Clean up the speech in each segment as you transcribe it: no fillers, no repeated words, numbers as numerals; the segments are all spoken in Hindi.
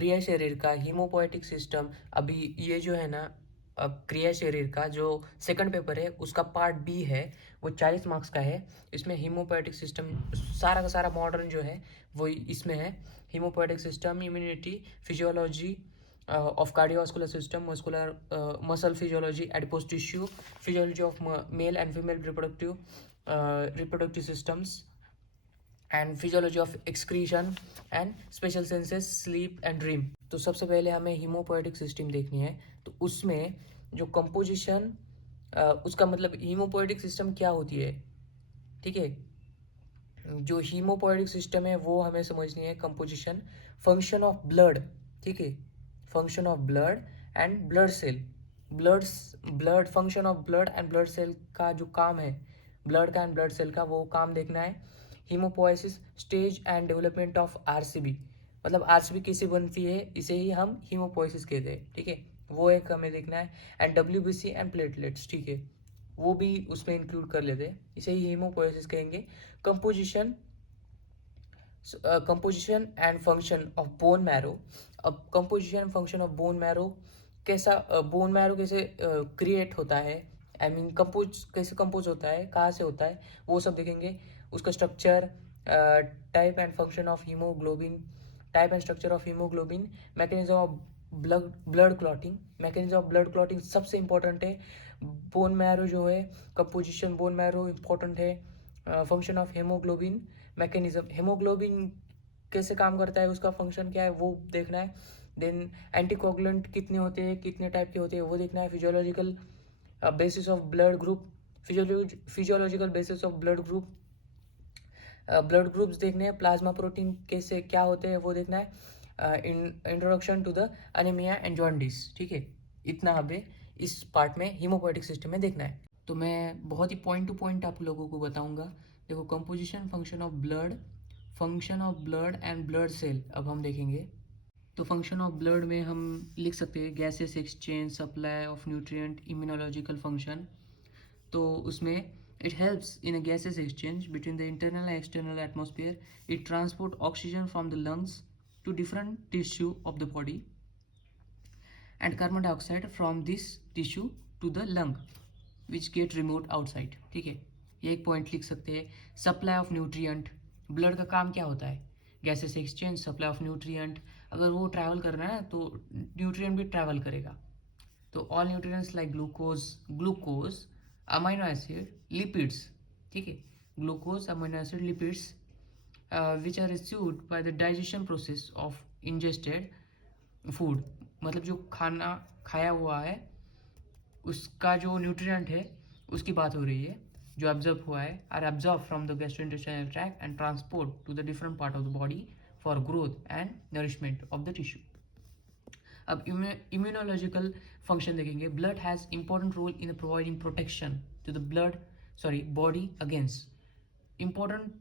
क्रिया शरीर का हीमोपोएटिक सिस्टम, अभी ये जो है ना, क्रिया शरीर का जो सेकंड पेपर है उसका पार्ट बी है, वो 40 मार्क्स का है। इसमें हीमोपोएटिक सिस्टम सारा का सारा मॉडर्न जो है वो इसमें है। Haemopoietic system, immunity, physiology of cardiovascular system, muscular muscle physiology, adipose tissue, physiology of male and female reproductive systems, and physiology of excretion and special senses, sleep and dream. तो सबसे पहले हमें हीमोपोएटिक सिस्टम देखनी है। तो उसमें जो कंपोजिशन, उसका मतलब हीमोपोएटिक सिस्टम क्या होती है, ठीक है। जो हीमोपोएटिक सिस्टम है वो हमें समझनी है। कंपोजिशन, फंक्शन ऑफ ब्लड, ठीक है, function of blood and blood cell, blood blood function of blood and blood cell का जो काम है, ब्लड का एंड ब्लड सेल का, वो काम देखना है। Haemopoiesis, stage and development of RCB, मतलब आरसीबी कैसे बनती है, इसे ही हम हीमोपोएसिस कहते हैं, ठीक है, वो एक हमें देखना है। एंड डब्ल्यूबीसी एंड प्लेटलेट्स, ठीक है, वो भी उसमें इंक्लूड कर लेते हैं, इसे ही हीमोपोएसिस कहेंगे। Composition, composition and function of bone marrow. अब composition function of bone marrow, कैसा बोन मैरो कैसे क्रिएट होता है, आई मीन कंपोज कैसे कंपोज होता है, कहाँ से होता है, वो सब देखेंगे। उसका structure, type and function of haemoglobin, type and structure of haemoglobin, mechanism of blood clotting, mechanism of blood clotting सबसे इंपॉर्टेंट है। बोन मैरो जो है, कंपोजिशन बोन मैरो इंपॉर्टेंट है। Function of haemoglobin, mechanism, haemoglobin कैसे काम करता है, उसका फंक्शन क्या है, वो देखना है। देन एंटीकोगुलेंट कितने होते हैं, कितने टाइप के होते हैं, वो देखना है। Physiological basis of blood group, physiological basis of blood group, blood groups देखने हैं। प्लाज्मा प्रोटीन कैसे क्या होते हैं वो देखना है। Introduction to the anaemia and jaundice, ठीक है, इतना हमें इस पार्ट में हीमोपोएटिक सिस्टम में देखना है। तो मैं बहुत ही पॉइंट टू पॉइंट आप लोगों को बताऊंगा। देखो, composition, function of blood and blood cell अब हम देखेंगे। तो फंक्शन ऑफ ब्लड में हम लिख सकते हैं gases exchange, supply of nutrient, immunological function. तो उसमें it helps in a gases exchange between the internal and external atmosphere. It transport oxygen from the lungs to different tissue of the body and carbon dioxide from this tissue to the lung which get removed outside, ठीक है, ये एक पॉइंट लिख सकते हैं। सप्लाई ऑफ न्यूट्रिएंट, ब्लड का काम क्या होता है, gases exchange, supply of nutrient, अगर वो ट्रैवल करना है तो न्यूट्रिएंट भी ट्रैवल करेगा। तो all nutrients like glucose, amino acid, lipids, ठीक है, glucose, amino acid, lipids which are received by the digestion process of ingested food, मतलब जो खाना खाया हुआ है उसका जो न्यूट्रिएंट है उसकी बात हो रही है, जो ऑब्जर्व हुआ है, are observe from the gastrointestinal tract and transport to the different part of the body for growth and nourishment of the tissue. अब इम्यूनोलॉजिकल फंक्शन देखेंगे। Blood has important role in providing protection to the body against, important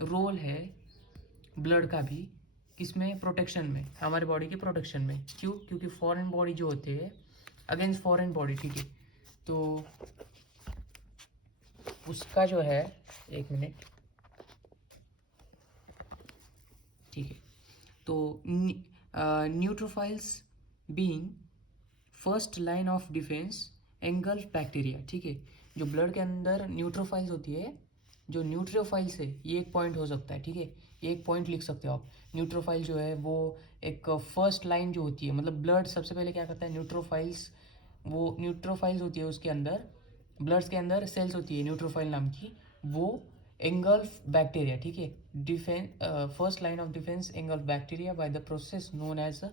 role है ब्लड का भी, किसमें, प्रोटेक्शन में, हमारे बॉडी के प्रोटेक्शन में। क्यों? क्योंकि फॉरेन बॉडी जो होते हैं, अगेंस्ट फॉरेन बॉडी, ठीक है, तो उसका जो है, एक मिनट, ठीक है, तो neutrophils being first line of defence engulf bacteria, ठीक है, जो ब्लड के अंदर न्यूट्रोफाइल्स होती है, जो न्यूट्रोफाइल्स है, ये एक पॉइंट हो सकता है, ठीक है, ये एक पॉइंट लिख सकते हो आप। न्यूट्रोफाइल जो है वो एक फर्स्ट लाइन जो होती है, मतलब ब्लड सबसे पहले क्या करता है, न्यूट्रोफाइल्स, वो न्यूट्रोफाइल्स होती है, उसके अंदर ब्लड्स के अंदर सेल्स होती है न्यूट्रोफाइल नाम की, वो एंगल्फ बैक्टीरिया, ठीक है, defence, first line of defence engulf bacteria by the process known as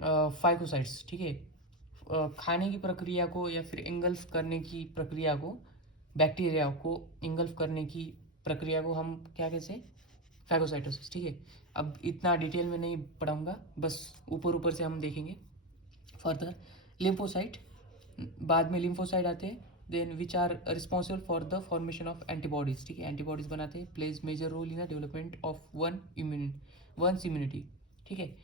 phagocytes, ठीक है, खाने की प्रक्रिया को या फिर एंगल्फ करने की प्रक्रिया को, बैक्टीरिया को एंगल्फ करने की प्रक्रिया को हम क्या कहते हैं, फैगोसाइटोसिस, ठीक है। अब इतना डिटेल में नहीं पढ़ाऊंगा, बस ऊपर ऊपर से हम देखेंगे फर्दर। लिम्फोसाइट, बाद में लिम्फोसाइट आते हैं, then which are responsible for the formation of antibodies, ठीक है, एंटीबॉडीज बनाते हैं, plays major role in the development of one's immunity, ठीक है।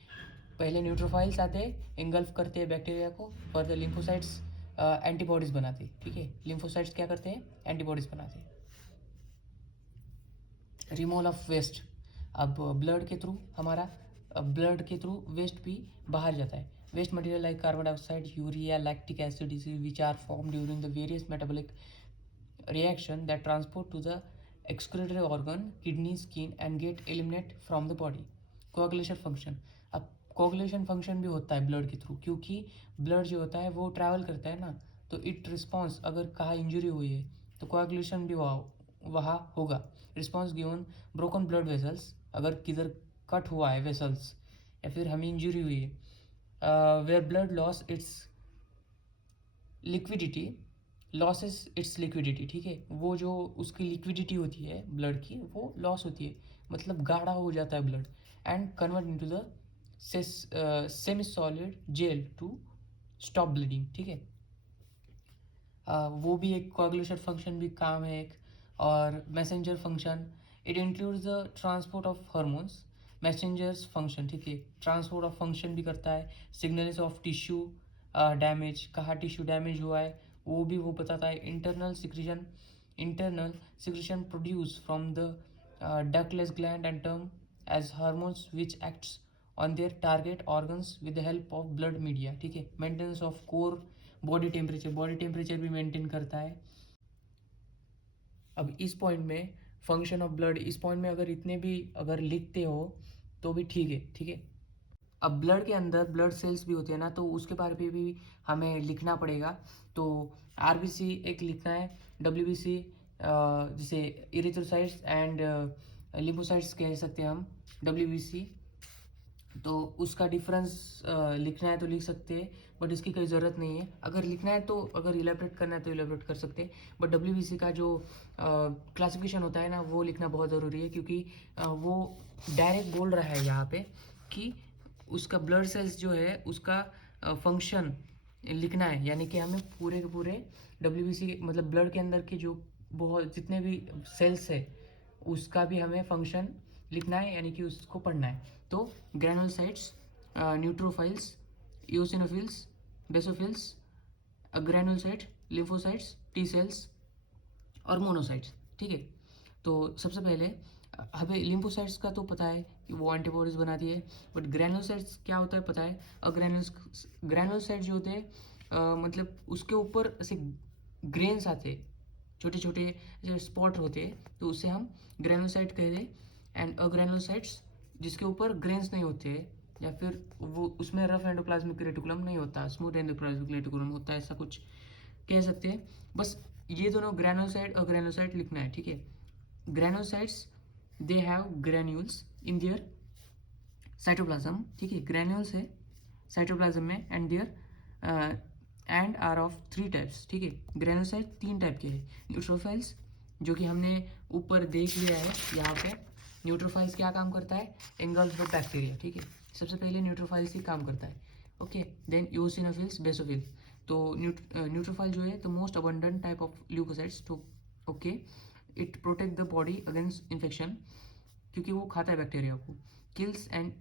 पहले न्यूट्रोफाइल्स आते हैं, एंगल्फ करते हैं बैक्टीरिया को, फर्दर लिम्फोसाइट्स एंटीबॉडीज बनाते हैं, ठीक है, लिम्फोसाइट्स क्या करते हैं, एंटीबॉडीज बनाते हैं। रिमूवल ऑफ वेस्ट, अब ब्लड के थ्रू हमारा ब्लड के थ्रू वेस्ट भी बाहर जाता है. Waste material like carbon dioxide, urea, lactic acid which are form during the various metabolic reaction that transport to the excretory organ, kidney, skin and get eliminate from the body. कोagulation function. अब कोagulation function भी होता है ब्लड के थ्रू, क्योंकि ब्लड जो होता है वो ट्रैवल करता है ना, तो इट रिस्पॉन्स अगर कहाँ इंजरी हुई है तो कोagulation भी वहाँ होगा. Response given broken blood vessels, अगर किधर कट हुआ है वेसल्स या फिर हमें इंजरी हुई है, where blood loss its liquidity, losses its liquidity. ठीक है, वो जो उसकी लिक्विडिटी होती है ब्लड की वो लॉस होती है, मतलब गाढ़ा हो जाता है blood, and convert into the semi solid gel to stop bleeding. ठीक है, वो भी एक कोagulation फंक्शन भी काम है एक. और messenger function, it includes the transport of hormones. Messengers function, ठीक है, ट्रांसपोर्ट ऑफ फंक्शन भी करता है. सिग्नल्स ऑफ टिश्यू डैमेज, कहाँ टिश्यू डैमेज हुआ है वो भी वो बताता है. Internal secretion produce from the ductless gland and term as hormones which acts on their target organs with the help of blood media. ठीक है, maintenance of core body temperature भी मेंटेन करता है. अब इस पॉइंट में फंक्शन ऑफ ब्लड, इस पॉइंट में अगर इतने भी अगर लिखते हो तो भी ठीक है. ठीक है, अब ब्लड के अंदर ब्लड सेल्स भी होते हैं ना, तो उसके बारे में भी हमें लिखना पड़ेगा. तो आरबीसी एक लिखना है, डब्ल्यूबीसी जिसे इरिथ्रोसाइट्स एंड लिम्फोसाइट्स कह सकते हैं हम, डब्ल्यूबीसी. तो उसका डिफरेंस लिखना है तो लिख सकते हैं, बट इसकी कोई ज़रूरत नहीं है. अगर लिखना है तो, अगर इलेबरेट करना है तो इलेबरेट कर सकते हैं, बट डब्ल्यूबीसी का जो क्लासिफिकेशन होता है ना वो लिखना बहुत ज़रूरी है, क्योंकि वो डायरेक्ट बोल रहा है यहाँ पे कि उसका ब्लड सेल्स जो है उसका फंक्शन लिखना है. यानी कि हमें पूरे के पूरे डब्ल्यूबीसी मतलब ब्लड के अंदर के जो बहुत जितने भी सेल्स है उसका भी हमें फंक्शन लिखना है, यानी कि उसको पढ़ना है. तो granulocytes, neutrophils, eosinophils, basophils, granulocyte, lymphocytes, T cells और मोनोसाइट्स. ठीक है, तो सबसे पहले हमें लिम्फोसाइट्स का तो पता है कि वो एंटीबॉडीज बनाती है, बट ग्रेनुलोसाइट्स क्या होता है पता है. और ग्रेनुलोसाइट जो होते हैं मतलब उसके ऊपर ऐसे ग्रेन्स आते हैं, छोटे छोटे जो स्पॉट होते हैं, तो उसे हम ग्रेनुलोसाइट कह दें. एंड अग्रेनुलोसाइट्स जिसके ऊपर ग्रेन्स नहीं होते हैं, या फिर वो उसमें रफ एंडोप्लाज्मिक रेटिकुलम नहीं होता, स्मूथ एंडोप्लाज्मिक रेटिकुलम होता है, ऐसा कुछ कह सकते हैं. बस ये दोनों ग्रेनुलोसाइट और ग्रेनुलोसाइट लिखना है. ठीक है, granulocytes they have granules in their cytoplasm. ठीक है, ग्रेन्यूल्स है साइटोप्लाज्म में, and there and are of 3 types. ठीक है, ग्रेनुलोसाइट 3 टाइप के हैं. न्यूट्रोफाइल्स जो कि हमने ऊपर देख लिया है यहाँ पे. न्यूट्रोफाइल्स क्या काम करता है, एंगल्फ द बैक्टीरिया. ठीक है, सबसे पहले न्यूट्रोफाइल्स ही काम करता है. Okay, then eosinophils, basophil. तो न्यूट्रोफाइल जो है तो most abundant type of leucocytes. तो okay, it protect the body against infection, क्योंकि वो खाता है बैक्टीरिया को. Kills and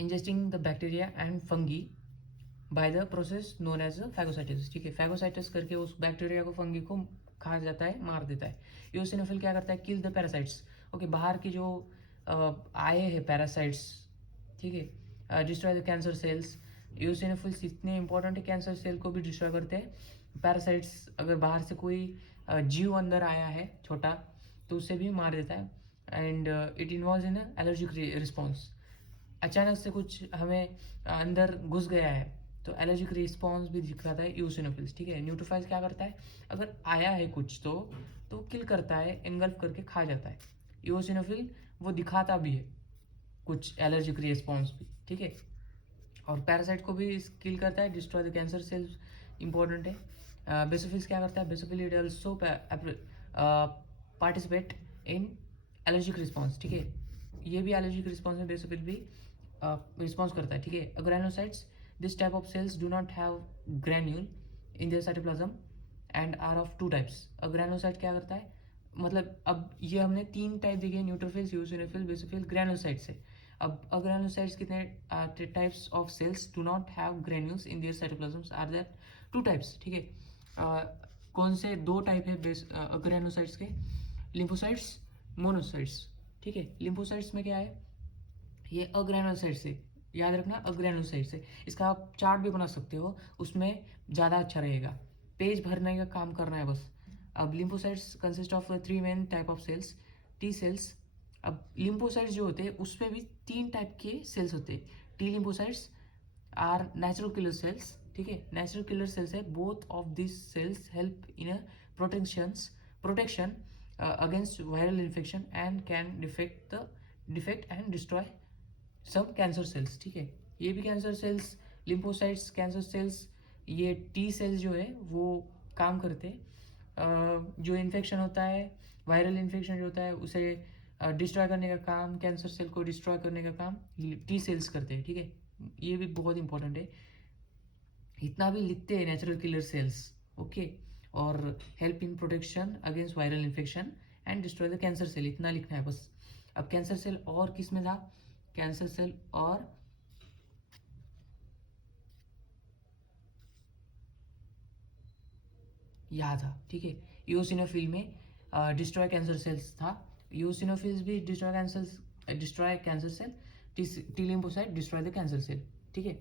ingesting the bacteria and fungi by the process known as phagocytosis. ठीक है, फैगोसाइटिस करके उस बैक्टीरिया को, फंगी को खा जाता है, मार देता है. यूसिनोफिल क्या करता है, किल द पैरासाइट्स. ओके, बाहर के जो आए हैं पैरासाइट्स, ठीक है, destroy the cancer sales. Eosinophils इतने इंपॉर्टेंट है, कैंसर सेल को भी डिस्ट्रॉय करते हैं. पैरासाइट्स अगर बाहर से कोई जीव अंदर आया है छोटा तो उसे भी मार देता है. And it involve in allergic response. अचानक से कुछ हमें अंदर घुस गया है तो एलर्जिक रिस्पॉन्स भी दिखाता है यूसिनोफिल्स. ठीक है, न्यूट्रोफाइल्स क्या करता है, अगर आया है कुछ तो किल करता है, एंगल्फ करके खा जाता है. यूसिनोफिल वो दिखाता भी है कुछ एलर्जिक रिस्पॉन्स भी. ठीक है, और पैरासाइट को भी किल करता है, destroy the cancer cells, important है. बेसोफिल्स क्या करता है, basophil it also participate in allergic response. ठीक है, ये भी एलर्जिक रिस्पॉन्स में बेसोफिल भी रिस्पॉन्स करता है. ठीक है, granulocytes, this type of cells do not have granule in their cytoplasm and are of 2 types. Granulocyte क्या करता है, मतलब अब ये हमने 3 टाइप देखे, न्यूट्रोफिल्स, यूसिनोफिल, बेसोफिल, ग्रेनुलोसाइट से. अब ग्रेनुलोसाइट्स कितने types of cells do not have granules in their cytoplasms are that 2 types. ठीक है, कौन से 2 टाइप है ग्रेनुलोसाइट्स के, लिम्फोसाइट्स, मोनोसाइट्स. ठीक है, लिम्फोसाइट्स में क्या है, ये अग्रेनुलोसाइट से, याद रखना अग्रेनुलोसाइट से। इसका आप चार्ट भी बना सकते हो, उसमें ज़्यादा अच्छा रहेगा। पेज भरने का काम करना है बस। अब lymphocytes consist of 3 main type of cells. T cells. अब लिम्फोसाइट्स जो होते हैं उसमें भी 3 टाइप के सेल्स होते हैं। T lymphocytes are natural killer cells, ठीक है, नेचुरल किलर सेल्स है। Both of this cells help in a protection against viral infection and can defect and destroy सब कैंसर सेल्स, ठीक है। ये भी cancer cells, lymphocytes cancer cells, ये टी सेल्स जो है वो काम करते हैं। जो इन्फेक्शन होता है, वायरल इन्फेक्शन जो होता है उसे डिस्ट्रॉय करने का काम, कैंसर सेल को डिस्ट्रॉय करने का काम टी सेल्स करते हैं, ठीक है। ये भी बहुत इंपॉर्टेंट है। इतना भी लिखते हैं नेचुरल किलर सेल्स, ओके। और help in protection against viral infection and destroy the cancer cell, इतना लिखना है बस। अब कैंसर सेल और किस में था? कैंसर सेल और यहाँ था, ठीक है। ईओसिनोफिल में डिस्ट्रॉय कैंसर सेल्स था। ईओसिनोफिल्स भी destroy cancer cell. T lymphocyte destroy the cancer cell, ठीक है,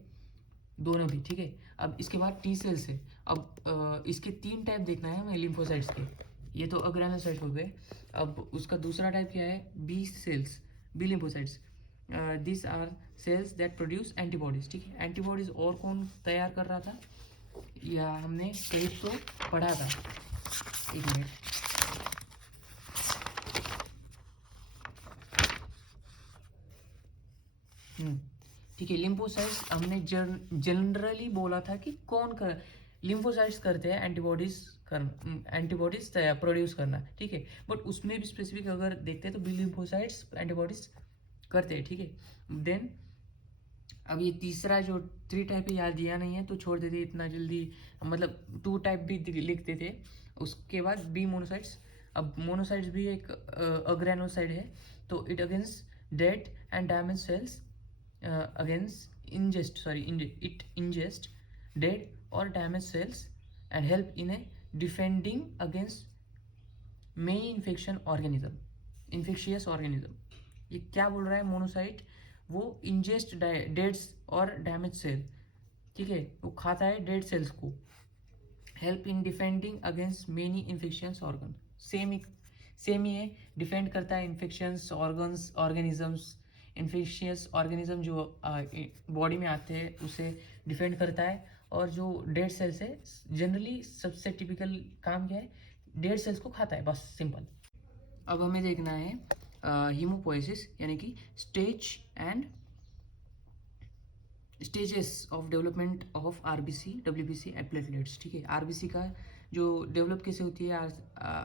दोनों भी, ठीक है। अब इसके बाद टी सेल्स है। अब इसके 3 टाइप देखना है हमें लिम्फोसाइट्स के। ये तो अग्रेनुलोसाइट हो गए। अब उसका दूसरा टाइप क्या है? B cells, B lymphocytes. This are cells that produce antibodies, ठीक है। एंटीबॉडीज और कौन तैयार कर रहा था, या हमने कहीं तो पढ़ा था। एक मिनट। ठीक है, लिम्फोसाइट्स हमने जनरली बोला था कि कौन कर, लिम्फोसाइट्स करते हैं एंटीबॉडीज एंटीबॉडीज प्रोड्यूस करना, ठीक है। बट उसमें भी स्पेसिफिक अगर देखते हैं तो बी लिम्फोसाइट्स एंटीबॉडीज करते हैं, ठीक है। देन अब ये तीसरा जो 3 टाइप याद दिया नहीं है तो छोड़ देते इतना जल्दी, मतलब 2 टाइप भी लिखते थे। उसके बाद बी मोनोसाइट्स। अब मोनोसाइट्स भी एक अग्रेनोसाइड है। तो it against dead and damage cells, against it ingest dead और damage cells and help in a defending against many infectious organism. ये क्या बोल रहा है? मोनोसाइट वो इंजेस्ट डेड्स और डैमेज सेल, ठीक है, वो खाता है डेड सेल्स को। Help in defending against many infections organ, same ही है, डिफेंड करता है infections organs organisms. Infectious organism जो बॉडी में आते हैं उसे डिफेंड करता है। और जो डेड सेल्स है, जनरली सबसे टिपिकल काम क्या है? डेड सेल्स को खाता है, बस सिंपल। अब हमें देखना है हीमोपोएसिस, यानी कि stages of development of RBC, WBC and platelets, ठीक है। आरबीसी का जो डेवलप कैसे होती है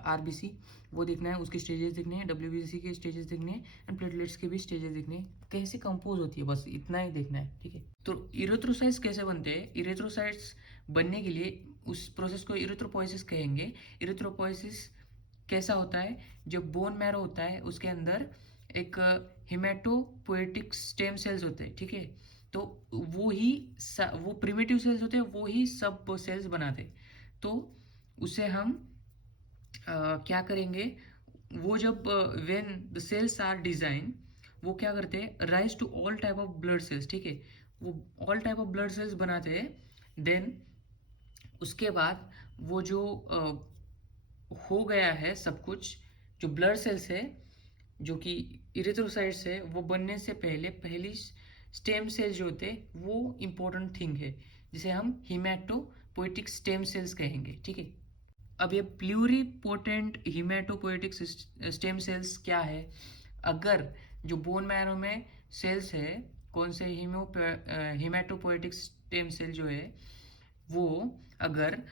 आरबीसी, वो देखना है, उसके स्टेजेस देखने हैं। डब्ल्यूबीसी के स्टेजेस देखने हैं एंड प्लेटलेट्स के भी स्टेजेस देखने हैं, कैसे कंपोज होती है, बस इतना ही देखना है, ठीक है। तो इरेथ्रोसाइट्स कैसे बनते हैं? इरेथ्रोसाइट्स बनने के लिए उस प्रोसेस को इरेथ्रोपोएसिस कहेंगे। इरेथ्रोपोएसिस कैसा होता है? जब बोन मैरो होता है उसके अंदर एक हिमेटोपोएटिक स्टेम सेल्स होते हैं, ठीक है। तो वो प्रिमिटिव सेल्स होते हैं, वो ही सब सेल्स बनाते हैं। तो उसे हम क्या करेंगे? वो जब when the cells are design, वो क्या करते हैं? Rise to all type of blood cells, ठीक है, वो all type of blood cells बनाते हैं। देन उसके बाद वो जो हो गया है सब कुछ, जो ब्लड सेल्स है, जो कि इरेथ्रोसाइट्स है, वो बनने से पहले पहली स्टेम सेल्स जो होते हैं वो इंपॉर्टेंट थिंग है, जिसे हम हिमेटोपोएटिक स्टेम सेल्स कहेंगे, ठीक है। अब ये प्लूरिपोटेंट हिमेटोपोएटिक स्टेम सेल्स क्या है? अगर जो बोन मैरो में सेल्स है, कौन से हिमेटोपोएटिक स्टेम सेल जो है वो, अगर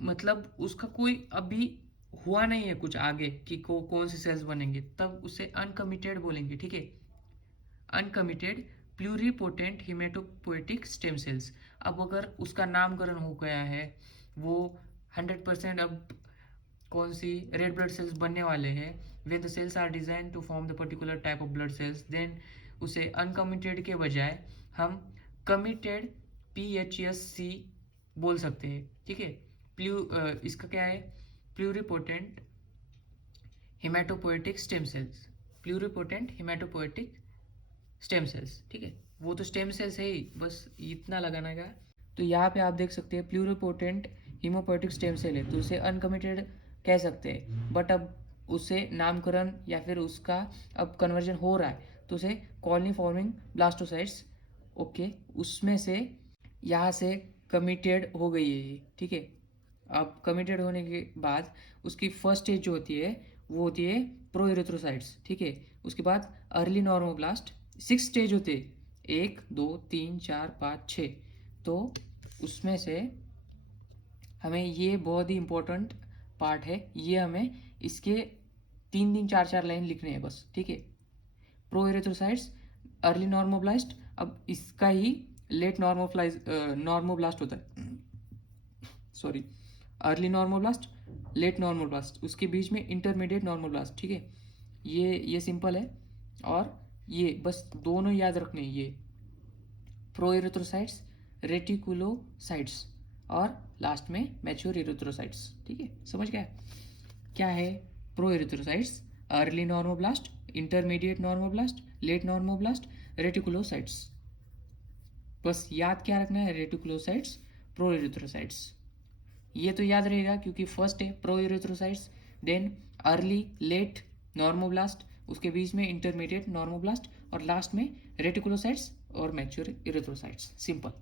मतलब उसका कोई अभी हुआ नहीं है कुछ आगे कि कौन से सेल्स बनेंगे, तब उसे अनकमिटेड बोलेंगे, ठीक है। Uncommitted pluripotent haematopoietic stem cells. अब अगर उसका नामकरण हो गया है, वो 100% अब कौन सी रेड ब्लड सेल्स बनने वाले हैं, वे the cells are design to form the particular type of blood cells, then उसे अनकमिटेड के बजाय हम कमिटेड PHSC बोल सकते हैं, ठीक है। इसका क्या है? Pluripotent haematopoietic stem cells, pluripotent haematopoietic stem cells, ठीक है, वो तो स्टेम सेल्स है ही, बस इतना लगाना का। तो यहाँ पे आप देख सकते हैं प्लूरिपोटेंट हीमोपोएटिक स्टेम सेल है, तो उसे अनकमिटेड कह सकते हैं, बट अब उसे नामकरण या फिर उसका अब कन्वर्जन हो रहा है, तो उसे कॉलोनी फॉर्मिंग ब्लास्टोसाइट्स, ओके, उसमें से यहाँ से कमिटेड हो गई है ये, ठीक है। अब कमिटेड होने के बाद उसकी फर्स्ट स्टेज जो होती है वो होती है प्रोइरेथ्रोसाइट्स, ठीक है। उसके बाद अर्ली नॉर्मोब्लास्ट, 6 स्टेज होते हैं, 1 2 3 4 5 6, तो उसमें से हमें ये बहुत ही इम्पोर्टेंट पार्ट है, ये हमें इसके 3 3 4 4 लाइन लिखने हैं बस, ठीक है। प्रोइरेथ्रोसाइट्स, अर्ली नॉर्मोब्लास्ट, अब इसका ही लेट नॉर्मोब्लास्ट होता है, sorry, early normoblast, late normoblast, उसके बीच में इंटरमीडिएट नॉर्मोब्लास्ट, ठीक है। ये सिंपल है, और ये बस दोनों याद रखने, ये प्रोइरेथ्रोसाइट्स, रेटिकुलोसाइट्स, और लास्ट में मैच्योर इरेथ्रोसाइट्स, ठीक है, समझ गया क्या है proerythrocytes, early normoblast, intermediate normoblast, late normoblast, reticulocytes, बस याद क्या रखना है, रेटिकुलोसाइट्स, प्रोइरेथ्रोसाइट्स, ये तो याद रहेगा क्योंकि फर्स्ट है प्रोइरेथ्रोसाइट्स, देन अर्ली लेट नॉर्मोब्लास्ट, उसके बीच में इंटरमीडिएट नॉर्मोब्लास्ट, और लास्ट में रेटिकुलोसाइट्स और मैच्योर इरेथ्रोसाइट्स, सिंपल।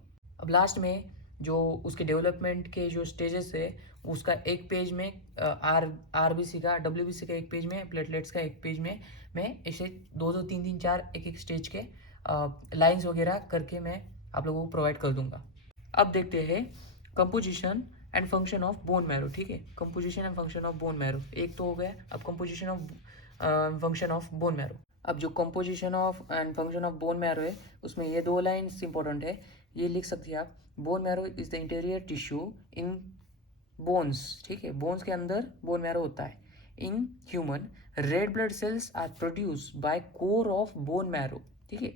अब लास्ट में जो उसके डेवलपमेंट के जो स्टेजेस है, उसका एक पेज में आरबीसी का, डब्ल्यूबीसी का एक पेज में, प्लेटलेट्स का एक पेज में मैं ऐसे 2 2 3 3 4 एक एक स्टेज के लाइंस वगैरह करके मैं आप लोगों को प्रोवाइड कर दूंगा। अब देखते हैं composition and function of bone marrow, ठीक है, composition and function of bone marrow एक तो हो गया, अब composition of function of bone marrow. अब जो composition of and function of bone marrow है, उसमें ये 2 लाइन्स इंपॉर्टेंट है, ये लिख सकते हैं आप, bone marrow is the interior tissue in bones, ठीक है, बोन्स के अंदर बोन मैरो होता है। In human, red blood cells are produce by core of bone marrow, ठीक है,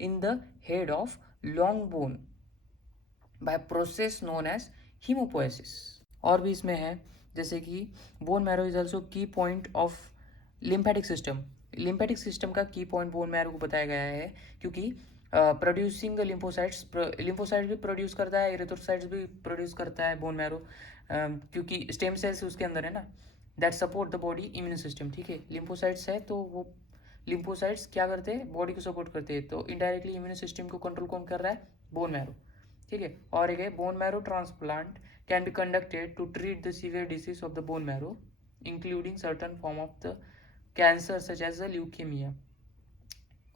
in the head of long bone by process known as haemopoiesis. और भी इसमें है, जैसे कि bone marrow is also key point of lymphatic system, lymphatic system का की पॉइंट बोन मैरो को बताया गया है, क्योंकि प्रोड्यूसिंग लिम्फोसाइट्स, लिम्फोसाइट्स भी प्रोड्यूस करता है, इरेथ्रोसाइट्स भी प्रोड्यूस करता है बोन मैरो, क्योंकि स्टेम सेल्स उसके अंदर है ना, that support the body immune system, ठीक है, लिम्फोसाइट्स है तो वो लिम्फोसाइट्स क्या करते हैं, बॉडी को सपोर्ट करते हैं, तो इनडायरेक्टली इम्यून सिस्टम को कंट्रोल कौन कर रहा है, बोन मैरो, ठीक है। और एक है bone marrow transplant can be conducted to treat the severe disease of the bone marrow including certain form of the cancer such as the leukaemia,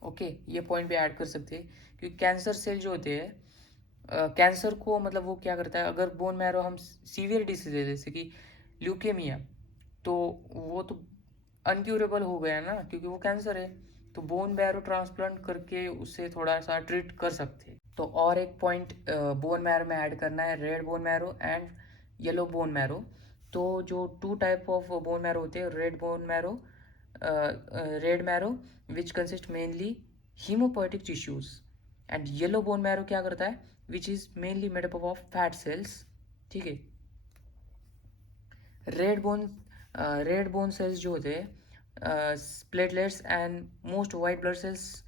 okay, ये पॉइंट भी ऐड कर सकते हैं, क्योंकि कैंसर सेल जो होते हैं, कैंसर को मतलब वो क्या करता है, अगर बोन मैरो हम सीवियर डिसीज है जैसे कि ल्यूकेमिया, तो वो तो अनक्यूरेबल हो गया ना, क्योंकि वो कैंसर है, तो बोन मैरो ट्रांसप्लांट करके उससे थोड़ा सा ट्रीट कर सकते हैं। तो और एक पॉइंट बोन मैरो में ऐड करना है, red bone marrow and yellow bone marrow. तो जो 2 टाइप ऑफ बोन मैरो होते हैं, red bone marrow, red marrow which consist mainly haemopoietic tissues, and yellow bone marrow क्या करता है, which is mainly made up of fat cells, ठीक है। Red bone red bone cells जो होते हैं, platelets and most white blood cells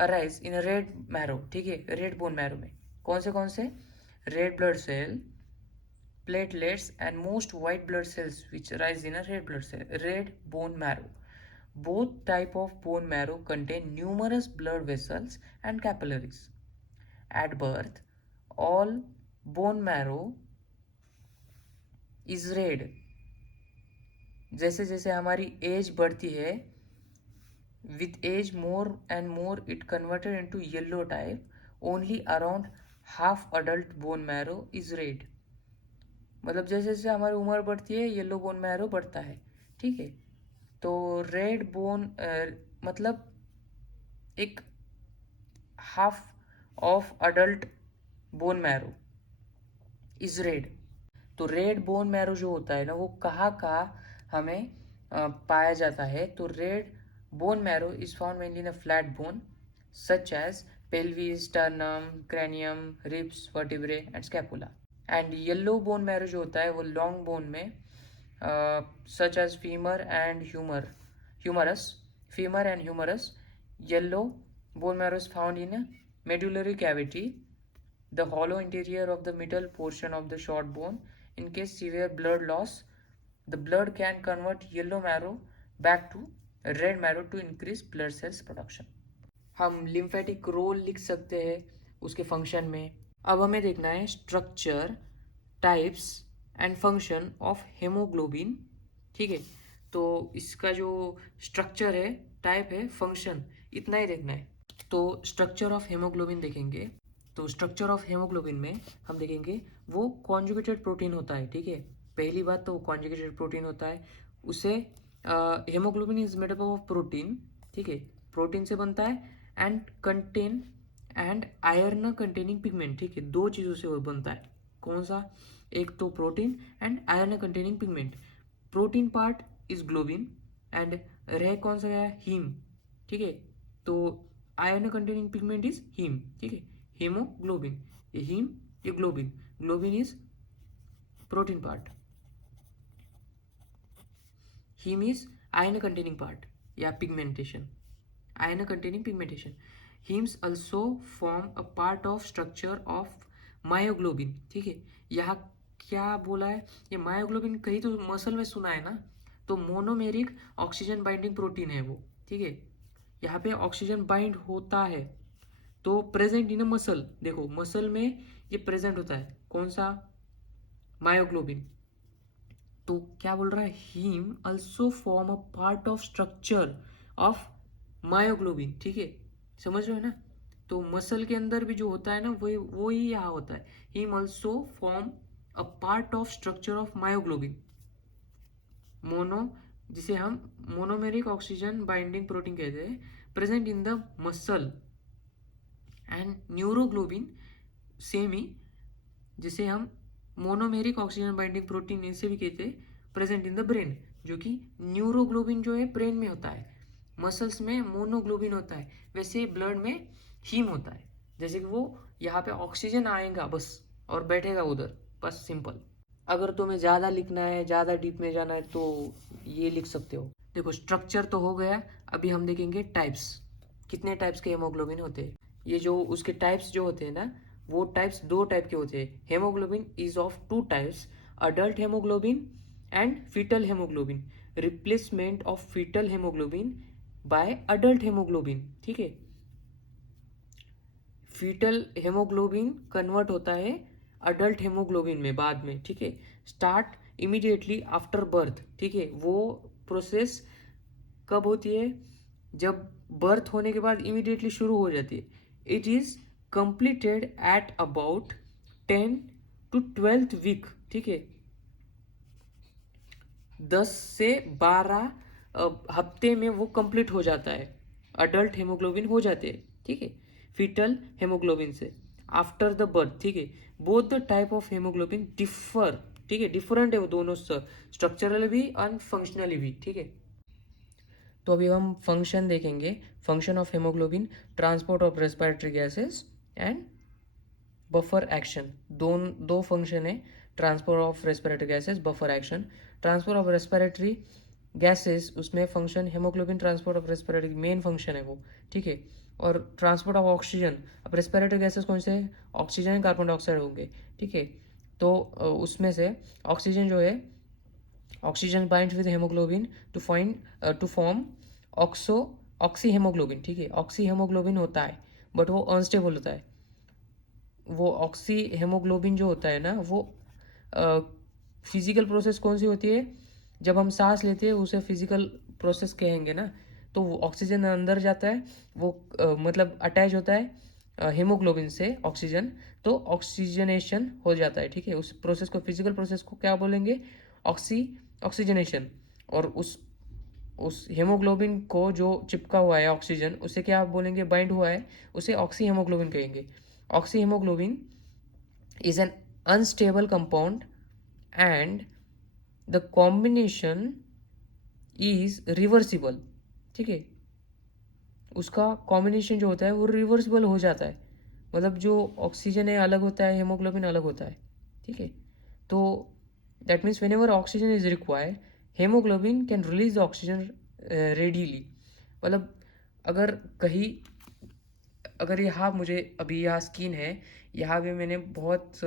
arise in red marrow, ठीक है, रेड बोन मैरो में कौन से red blood cell, platelets and most white blood cells which arise in a red bone marrow. Both type of bone marrow contain numerous blood vessels and capillaries. At birth, all bone marrow is red. जैसे जैसे हमारी एज बढ़ती है, with age more and more it converted into yellow type. Only around half adult bone marrow is red. मतलब जैसे जैसे हमारी उम्र बढ़ती है, येलो बोन मैरो बढ़ता है, ठीक है। तो रेड बोन मतलब एक half of adult bone marrow is red. तो रेड बोन मैरो जो होता है ना, वो कहाँ हमें पाया जाता है, तो red bone marrow is found mainly in a flat bone such as pelvis, sternum, cranium, ribs, vertebrae and scapula. And yellow bone marrow जो होता है वो लॉन्ग बोन में such as femur and humerus, femur and humerus, yellow Bone marrow is found in a medullary cavity, the hollow interior of the middle portion of the short bone. In case severe blood loss, the blood can convert yellow marrow back to red marrow to increase blood cells production. हम लिम्फेटिक रोल लिख सकते हैं उसके फंक्शन में. अब हमें देखना है structure, types and function of haemoglobin. ठीक है, तो इसका जो स्ट्रक्चर है, टाइप है, फंक्शन, इतना ही देखना है. तो स्ट्रक्चर ऑफ हेमोग्लोबिन देखेंगे. तो स्ट्रक्चर ऑफ हेमोग्लोबिन में हम देखेंगे वो कॉन्जुगेटेड प्रोटीन होता है. ठीक है, पहली बात तो कॉन्जुगेटेड प्रोटीन होता है. उसे haemoglobin is made up of protein. ठीक है, प्रोटीन से बनता है and contain and iron containing pigment. ठीक है, दो चीज़ों से वो बनता है. कौन सा? एक तो protein and iron containing pigment. Protein part is globin and रह कौन सा है? हीम. ठीक है, तो iron containing pigment is haem. ठीक है, हेमोग्लोबिन, ये हीम, ये globin. Globin is protein part, haem is iron containing part या pigmentation, iron containing pigmentation. Hemes also form a part of structure of myoglobin. ठीक है, यहाँ क्या बोला है? ये मायोग्लोबिन कहीं तो मसल में सुना है ना, तो मोनोमेरिक ऑक्सीजन बाइंडिंग प्रोटीन है वो. ठीक है, यहाँ पे ऑक्सीजन बाइंड होता है तो प्रेजेंट इन अ मसल. देखो मसल में ये प्रेजेंट होता है. कौन सा? मायोग्लोबिन. तो क्या बोल रहा है? Haem also form a part of structure of myoglobin. ठीक है, समझ रहे हो ना? तो मसल के अंदर भी जो होता है ना, वो ही यहाँ होता है. Haem also form a part of structure of myoglobin. Mono, जिसे हम मोनोमेरिक ऑक्सीजन बाइंडिंग प्रोटीन कहते हैं, present in the muscle. And neuroglobin same ही, जिसे हम मोनोमेरिक ऑक्सीजन बाइंडिंग प्रोटीन इसे भी कहते हैं, प्रेजेंट इन द ब्रेन. जो कि न्यूरोग्लोबिन जो है ब्रेन में होता है, मसल्स में मोनोग्लोबिन होता है. वैसे ब्लड में हीम होता है. जैसे कि वो यहाँ पे ऑक्सीजन आएगा बस और बैठेगा उधर, बस सिंपल. अगर तुम्हें ज़्यादा लिखना है, ज़्यादा डीप में जाना है तो ये लिख सकते हो. देखो स्ट्रक्चर तो हो गया. अभी हम देखेंगे टाइप्स. कितने टाइप्स के हेमोग्लोबिन होते हैं. ये जो उसके टाइप्स जो होते हैं ना, वो टाइप्स दो टाइप के होते हैं. Haemoglobin is of two types, adult haemoglobin and foetal haemoglobin. Replacement of foetal haemoglobin by adult haemoglobin. ठीक है, फीटल हेमोग्लोबिन कन्वर्ट होता है अडल्ट हेमोग्लोबिन में बाद में. ठीक है, स्टार्ट इमीडिएटली आफ्टर बर्थ. ठीक है, वो प्रोसेस कब होती है? जब बर्थ होने के बाद इमीडिएटली शुरू हो जाती है. It is completed at about 10 to 12th वीक. ठीक है, 10 से 12 हफ्ते में वो कंप्लीट हो जाता है. अडल्ट हेमोग्लोबिन हो जाते हैं. ठीक है, फीटल हेमोग्लोबिन से आफ्टर द बर्थ. ठीक है, both the type of haemoglobin differ. ठीक है, डिफरेंट है वो दोनों, स्ट्रक्चरली भी एंड फंक्शनली भी. ठीक है, तो अभी हम फंक्शन देखेंगे. Function of haemoglobin, transport of respiratory gases and buffer action. दो फंक्शन है, transport of respiratory gases, buffer action. Transport of respiratory gases, उसमें function haemoglobin transport of respiratory main function है वो. ठीक है, और ट्रांसपोर्ट ऑफ ऑक्सीजन. अब रेस्पिरेटरी गैसेस कौन से? ऑक्सीजन, कार्बन डाइऑक्साइड होंगे. ठीक है, तो उसमें से ऑक्सीजन जो है, oxygen bind with haemoglobin to form oxyhaemoglobin. ठीक है, ऑक्सी हेमोग्लोबिन होता है बट वो अनस्टेबल होता है. वो ऑक्सी हेमोग्लोबिन जो होता है ना, वो फिजिकल प्रोसेस कौन सी होती है? जब हम सांस लेते हैं उसे फिजिकल प्रोसेस कहेंगे ना. तो वो ऑक्सीजन अंदर जाता है, वो मतलब अटैच होता है हेमोग्लोबिन से ऑक्सीजन, तो ऑक्सीजनेशन हो जाता है. ठीक है, उस प्रोसेस को, फिजिकल प्रोसेस को क्या बोलेंगे? ऑक्सीजनेशन. और उस हेमोग्लोबिन को जो चिपका हुआ है ऑक्सीजन, उसे क्या बोलेंगे? बाइंड हुआ है, उसे ऑक्सी हेमोग्लोबिन कहेंगे. Oxy haemoglobin is an unstable compound and the combination is reversible. ठीक है, उसका कॉम्बिनेशन जो होता है वो रिवर्सिबल हो जाता है. मतलब जो ऑक्सीजन है अलग होता है, हेमोग्लोबिन अलग होता है. ठीक है, तो that means when ever oxygen is required, haemoglobin can release the oxygen readily. मतलब अगर कहीं अगर यहाँ मुझे अभी यहाँ स्किन है, यहाँ पे मैंने बहुत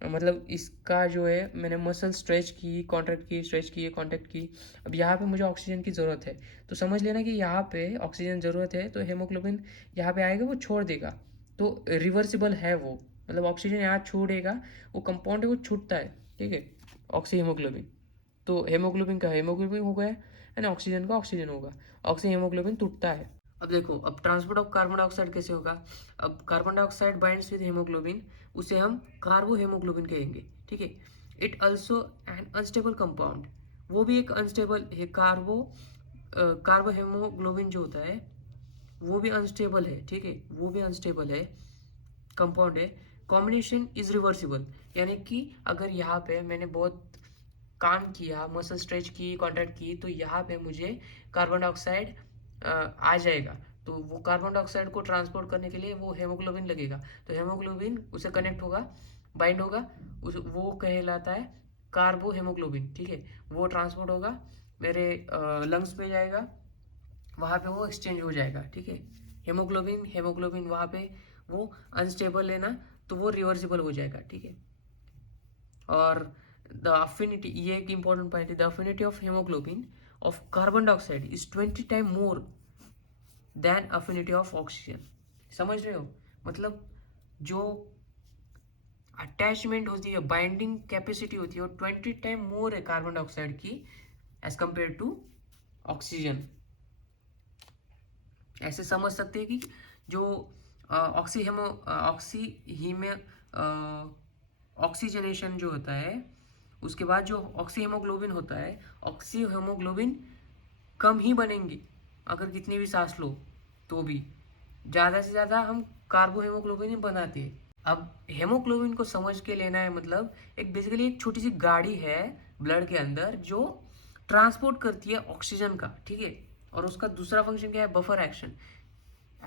मतलब इसका जो है मैंने मसल स्ट्रेच की, कॉन्ट्रैक्ट की, स्ट्रेच की, कॉन्ट्रैक्ट की। अब यहाँ पे मुझे ऑक्सीजन की ज़रूरत है, तो समझ लेना कि यहाँ पे ऑक्सीजन ज़रूरत है, तो हेमोग्लोबिन यहाँ पे आएगा, वो छोड़ देगा। तो रिवर्सिबल है वो, मतलब ऑक्सीजन यहाँ छोड़ेगा, वो कंपाउंड है वो छूटता है, ठीक है, ऑक्सी हेमोग्लोबिन। तो हेमोग्लोबिन का हेमोग्लोबिन हो गया है ना, ऑक्सीजन का ऑक्सीजन होगा, ऑक्सी हेमोग्लोबिन टूटता है। अब देखो, अब ट्रांसपोर्ट ऑफ कार्बन डाइऑक्साइड कैसे होगा। अब carbon dioxide binds with haemoglobin, उसे हम कार्बो हेमोग्लोबिन कहेंगे, ठीक है। It also an unstable compound, वो भी एक अनस्टेबल है। कार्बो हेमोग्लोबिन जो होता है वो भी अनस्टेबल है, ठीक है, वो भी अनस्टेबल है, कंपाउंड है। कॉम्बिनेशन इज रिवर्सिबल, यानी कि अगर यहाँ पे मैंने बहुत काम किया, मसल स्ट्रेच की, कॉन्ट्रैक्ट की, तो यहाँ पे मुझे कार्बन डाइऑक्साइड आ जाएगा। तो वो कार्बन डाइऑक्साइड को ट्रांसपोर्ट करने के लिए वो हेमोग्लोबिन लगेगा, तो हेमोग्लोबिन उसे कनेक्ट होगा, बाइंड होगा, उस वो कहलाता है कार्बो हेमोग्लोबिन, ठीक है। वो ट्रांसपोर्ट होगा, मेरे लंग्स पे जाएगा, वहाँ पे वो एक्सचेंज हो जाएगा, ठीक है। हेमोग्लोबिन हेमोग्लोबिन वहाँ पे वो अनस्टेबल है ना, तो वो रिवर्सिबल हो जाएगा, ठीक है। और द अफिनिटी, ये एक इंपॉर्टेंट पॉइंट है, the affinity of haemoglobin of carbon dioxide is 20 time more than affinity of oxygen. समझ रहे हो, मतलब जो अटैचमेंट होती है, बाइंडिंग कैपेसिटी होती है, वो 20 टाइम मोर है कार्बन डाइऑक्साइड की एज कंपेयर टू ऑक्सीजन। ऐसे समझ सकते हैं कि जो ऑक्सीजनेशन जो होता है, उसके बाद जो ऑक्सी हेमोग्लोबिन होता है, ऑक्सी हेमोग्लोबिन कम ही बनेंगे अगर कितनी भी सांस लो, तो भी ज़्यादा से ज़्यादा हम कार्बो हेमोग्लोबिन ही बनाते हैं। अब हेमोग्लोबिन को समझ के लेना है, मतलब एक बेसिकली एक छोटी सी गाड़ी है ब्लड के अंदर जो ट्रांसपोर्ट करती है ऑक्सीजन का, ठीक है। और उसका दूसरा फंक्शन क्या है, buffer action,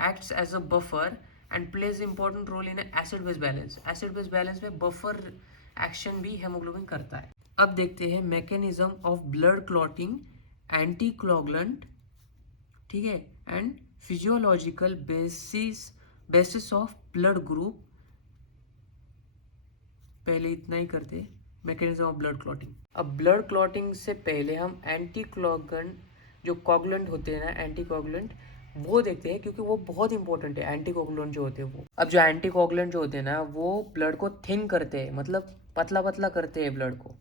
acts as a buffer and plays important role in acid base balance. Acid base balance में बफर एक्शन भी हेमोग्लोबिन करता है। अब देखते हैं mechanism of blood clotting, anti coagulant, ठीक है, and physiological basis of blood group. पहले इतना ही करते, मैकेनिज्म ऑफ ब्लड क्लॉटिंग। अब ब्लड क्लॉटिंग से पहले हम एंटी क्लॉगलेंट, जो कॉगलेंट होते हैं ना, एंटी कॉगलेंट, वो देखते हैं, क्योंकि वो बहुत इंपॉर्टेंट है, एंटी कोगुलेंट जो होते हैं वो। अब जो एंटी कोगुलेंट जो होते हैं ना, वो ब्लड को थिन करते हैं, मतलब पतला पतला करते हैं ब्लड को।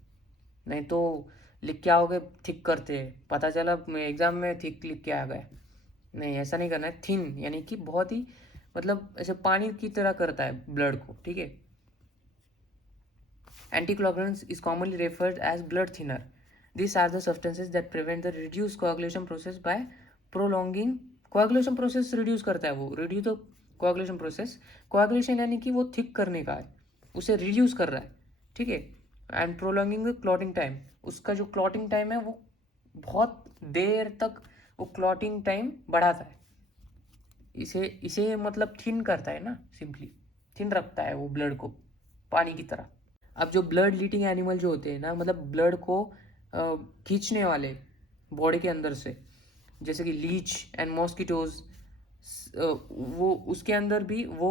नहीं तो लिख के आओगे थिक करते हैं, पता चला एग्जाम में थिक लिख के आ गए। नहीं, ऐसा नहीं करना है। थिन यानी कि बहुत ही, मतलब ऐसे पानी की तरह करता है ब्लड को, ठीक है। Anticoagulants is commonly referred as blood thinner. These are the substances that prevent the reduced coagulation process by prolonging. coagulation process reduce करता है वो, reduce the coagulation process. coagulation यानी कि वो थिक करने का है, उसे reduce कर रहा है, ठीक है। And prolonging the clotting time, उसका जो क्लॉटिंग टाइम है वो बहुत देर तक वो क्लॉटिंग टाइम बढ़ाता है। इसे इसे मतलब थिन करता है ना, सिंपली थिन रखता है वो ब्लड को पानी की तरह। अब जो ब्लड लीटिंग एनिमल जो होते हैं ना, मतलब ब्लड को खींचने वाले बॉडी के अंदर से, जैसे कि लीच एंड मॉस्किटोज, वो उसके अंदर भी वो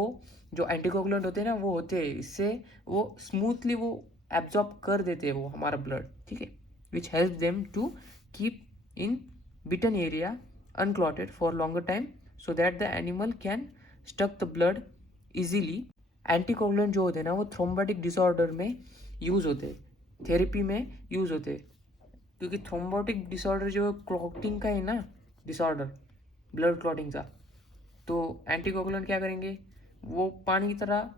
जो एंटीकोगुलेंट होते हैं ना, वो होते हैं, इससे वो स्मूथली वो एब्जॉर्ब कर देते हैं वो हमारा ब्लड, ठीक है। Which help them to keep in bitten area unclotted for longer time, so that the animal can stuck the blood easily. Anticoagulant जो होते हैं ना, वो थ्रोम्बोटिक डिसऑर्डर में यूज़ होते हैं, थेरेपी में यूज़ होते हैं, क्योंकि थ्रोम्बोटिक डिसऑर्डर जो क्लॉटिंग का है ना, डिसऑर्डर ब्लड क्लॉटिंग का, तो एंटीकोगुलेंट क्या करेंगे, वो पानी की तरह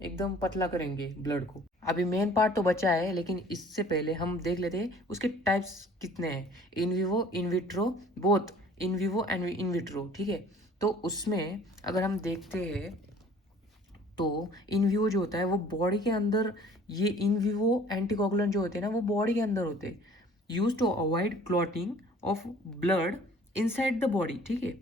एकदम पतला करेंगे ब्लड को। अभी मेन पार्ट तो बचा है, लेकिन इससे पहले हम देख लेते हैं उसके टाइप्स कितने हैं, in vivo in vitro both, in vivo and in vitro, ठीक है। तो उसमें अगर हम देखते हैं तो इन विवो जो होता है वो बॉडी के अंदर, ये इन विवो एंटीकोगुलेंट जो होते हैं ना, वो बॉडी के अंदर होते हैं, use to avoid clotting of blood inside the body, ठीक है।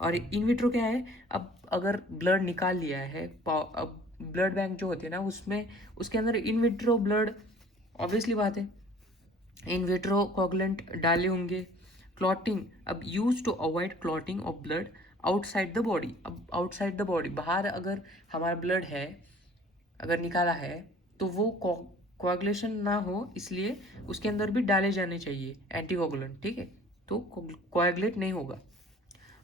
और इन विट्रो क्या है, अब अगर ब्लड निकाल लिया है, अब ब्लड बैंक जो होते हैं ना, उसमें उसके अंदर इन विट्रो ब्लड, ऑब्वियसली बात है, इन विट्रो कोगुलेंट डाले होंगे। क्लॉटिंग, अब use to avoid clotting of blood outside the body. अब आउटसाइड द बॉडी, बाहर अगर हमारा ब्लड है, अगर निकाला है, तो वो कोagulation ना हो, इसलिए उसके अंदर भी डाले जाने चाहिए एंटीकोगुलेंट, ठीक है, तो कोएगुलेट नहीं होगा।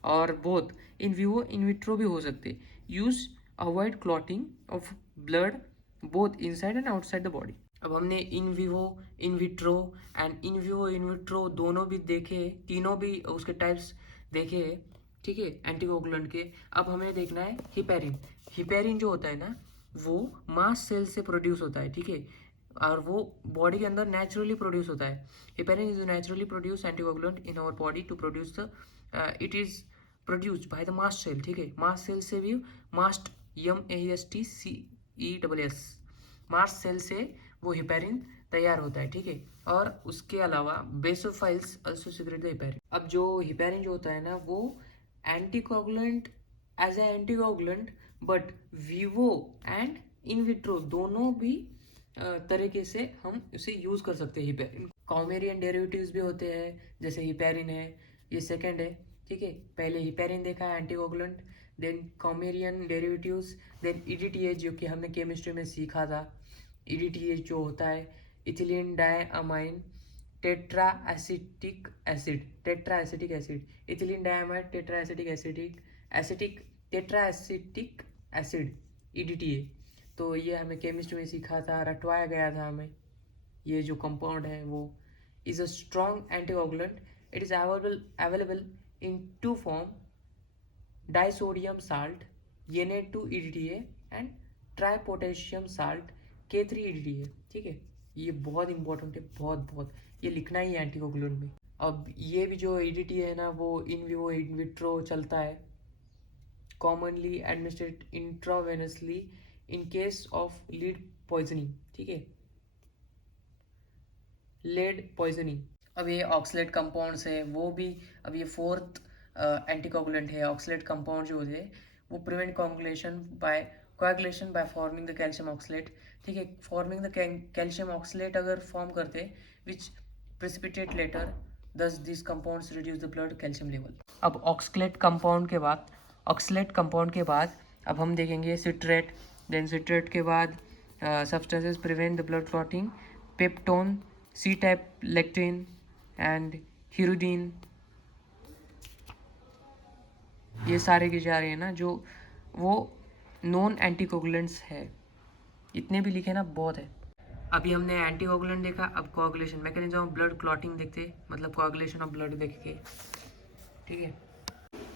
और both in vivo in vitro भी हो सकते। Use avoid clotting of blood both inside and outside the body. अब हमने in vivo, in vitro and in vivo in vitro दोनों भी देखे, तीनों भी उसके टाइप्स देखे, ठीक है, एंटीकोगुलेंट के। अब हमें देखना है हिपेरिन। हिपेरिन जो होता है ना, वो मास्ट सेल से प्रोड्यूस होता है, ठीक है, और वो बॉडी के अंदर नेचुरली प्रोड्यूस होता है। Heparin is naturally produce anticoagulant in our body to produce the it is produced by the mast cell, ठीक है, मास्ट सेल से भी, मास्ट MASTCESS मास्ट सेल से वो हिपेरिन तैयार होता है, ठीक है। और उसके अलावा basophils also secrete the heparin. अब जो हिपेरिन जो होता है ना, वो anticoagulant, as a anticoagulant, but vivo and in vitro दोनों भी तरीके से हम उसे यूज कर सकते हैं हिपेरिन। कॉमेरियन डेरिवेटिव्स भी होते हैं, जैसे हिपेरिन है, ये सेकंड है, ठीक है। पहले हिपेरिन देखा है anticoagulant, then coumarin derivatives, then EDTA जो कि हमने केमिस्ट्री में सीखा था। EDTA जो होता है ethylene diamine tetra acetic acid, tetra acetic acid, ethylene diamine tetra acetic acidic acetic tetra acetic acid, EDTA। तो ये हमें केमिस्ट्री में सीखा था, रटवाया गया था हमें। ये जो कंपाउंड है वो is a strong anticoagulant. It is available in two form, disodium salt Na2EDTA and tripotassium salt K3EDTA, ठीक है। ये बहुत इंपॉर्टेंट है, बहुत बहुत, ये लिखना ही है एंटीकोगुलेंट में। अब ये भी जो EDTA है ना, वो इन विवो इन विट्रो चलता है, commonly administrate intravenously in case of lead poisoning, ठीक है, लेड पॉइजनिंग। अब ये ऑक्सलेट कंपाउंड्स है, वो भी, अब ये फोर्थ एंटीकोगुलेंट है। ऑक्सलेट कंपाउंड जो है वो प्रिवेंट कोagulation by forming the calcium oxalate, ठीक है। फॉर्मिंग द कैल्शियम ऑक्सलेट अगर फॉर्म करते which precipitate later, thus this compounds reduce the blood calcium level. अब ऑक्सलेट कंपाउंड के बाद अब हम देखेंगे सिट्रेट, देन सिट्रेट के बाद substances prevent the blood clotting, peptone, C type lectin and hirudin. ये सारे के जा रहे हैं ना, जो वो नॉन एंटीकोगुलेंट्स है। इतने भी लिखे ना, बहुत है। अभी हमने एंटीकोगुलेंट देखा, अब कोagulation मैकेनिज्म ऑफ ब्लड क्लॉटिंग देखते, मतलब कोagulation ऑफ ब्लड देख के, ठीक है।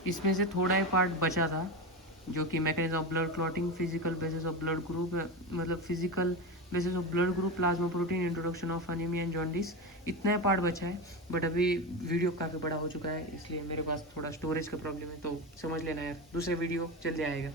इसमें से थोड़ा ही पार्ट बचा था, जो कि mechanism of blood clotting, physical basis of blood group, मतलब physical basis of blood group, plasma protein, introduction of anaemia and jaundice. इतना पार्ट बचा है, बट अभी वीडियो काफ़ी बड़ा हो चुका है, इसलिए मेरे पास थोड़ा स्टोरेज का प्रॉब्लम है, तो समझ लेना यार, दूसरा वीडियो जल्दी आएगा।